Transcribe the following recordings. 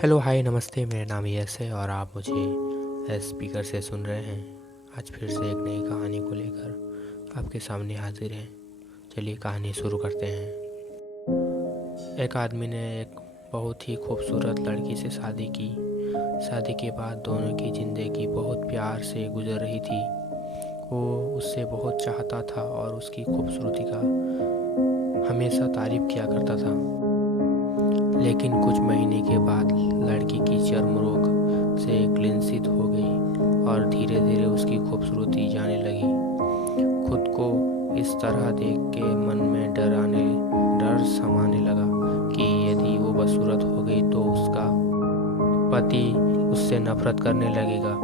Hello hi नमस्ते, मेरा नाम यश है और आप मुझे स्पीकर से सुन रहे हैं। आज फिर से एक नई कहानी को लेकर आपके सामने हाजिर हैं। चलिए कहानी शुरू करते हैं। एक आदमी ने एक बहुत ही खूबसूरत लड़की से शादी की। शादी के बाद दोनों की ज़िंदगी बहुत प्यार से गुजर रही थी। वो उससे बहुत चाहता था और उसकी खूबसूरती का हमेशा तारीफ किया करता था। लेकिन कुछ महीने के बाद लड़की की चर्म रोग से ग्लिंसित हो गई और धीरे धीरे उसकी खूबसूरती जाने लगी। खुद को इस तरह देख के मन में डर समाने लगा कि यदि वो बदसूरत हो गई तो उसका पति उससे नफरत करने लगेगा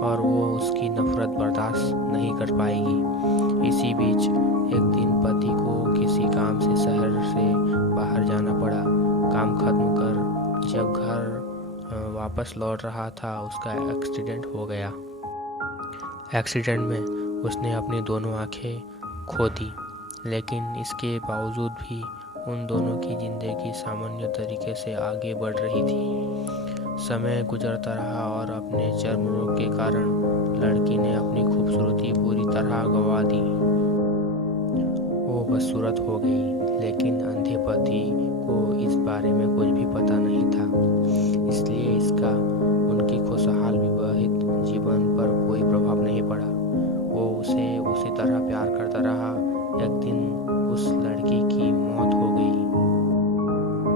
और वो उसकी नफरत बर्दाश्त नहीं कर पाएगी। इसी बीच एक दिन पति को किसी काम से शहर से बाहर जाना पड़ा। काम खत्म कर जब घर वापस लौट रहा था, उसका एक्सीडेंट हो गया। एक्सीडेंट में उसने अपनी दोनों आंखें खो दी, लेकिन इसके बावजूद भी उन दोनों की ज़िंदगी सामान्य तरीके से आगे बढ़ रही थी। समय गुजरता रहा और अपने चर्म रोग के कारण लड़की ने अपनी खूबसूरती पूरी तरह गंवा दी। वो बदसूरत हो गई, लेकिन अंधे पति को इस बारे में कुछ भी पता नहीं था। इसलिए इसका उनकी खुशहाल विवाहित जीवन पर कोई प्रभाव नहीं पड़ा। वो उसे उसी तरह प्यार करता रहा। एक दिन उस लड़की की मौत हो गई।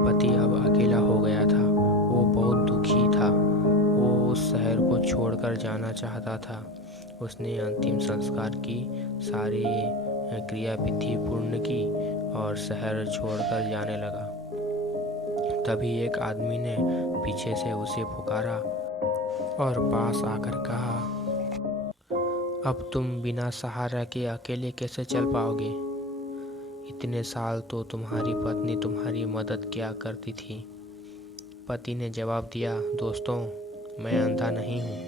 पति अब अकेला हो गया था। वो बहुत दुखी था। वो उस शहर को छोड़कर जाना चाहता था। उसने अंतिम संस्कार की सारी क्रियाविधि पूर्ण की और शहर छोड़कर जाने लगा। तभी एक आदमी ने पीछे से उसे पुकारा और पास आकर कहा, अब तुम बिना सहारा के अकेले कैसे चल पाओगे? इतने साल तो तुम्हारी पत्नी तुम्हारी मदद किया करती थी। पति ने जवाब दिया, दोस्तों, मैं अंधा नहीं हूँ।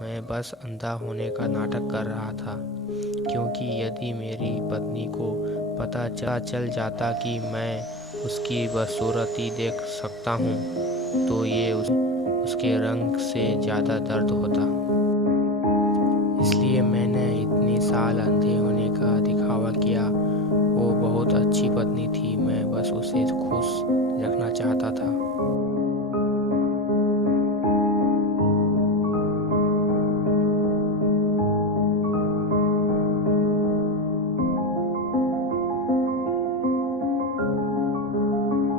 मैं बस अंधा होने का नाटक कर रहा था, क्योंकि यदि मेरी पत्नी को पता चल जाता कि मैं उसकी बदसूरती देख सकता हूँ तो ये उसके रंग से ज़्यादा दर्द होता। इसलिए मैंने इतनी साल अंधे होने का दिखावा किया। वो बहुत अच्छी पत्नी थी, मैं बस उसे खुश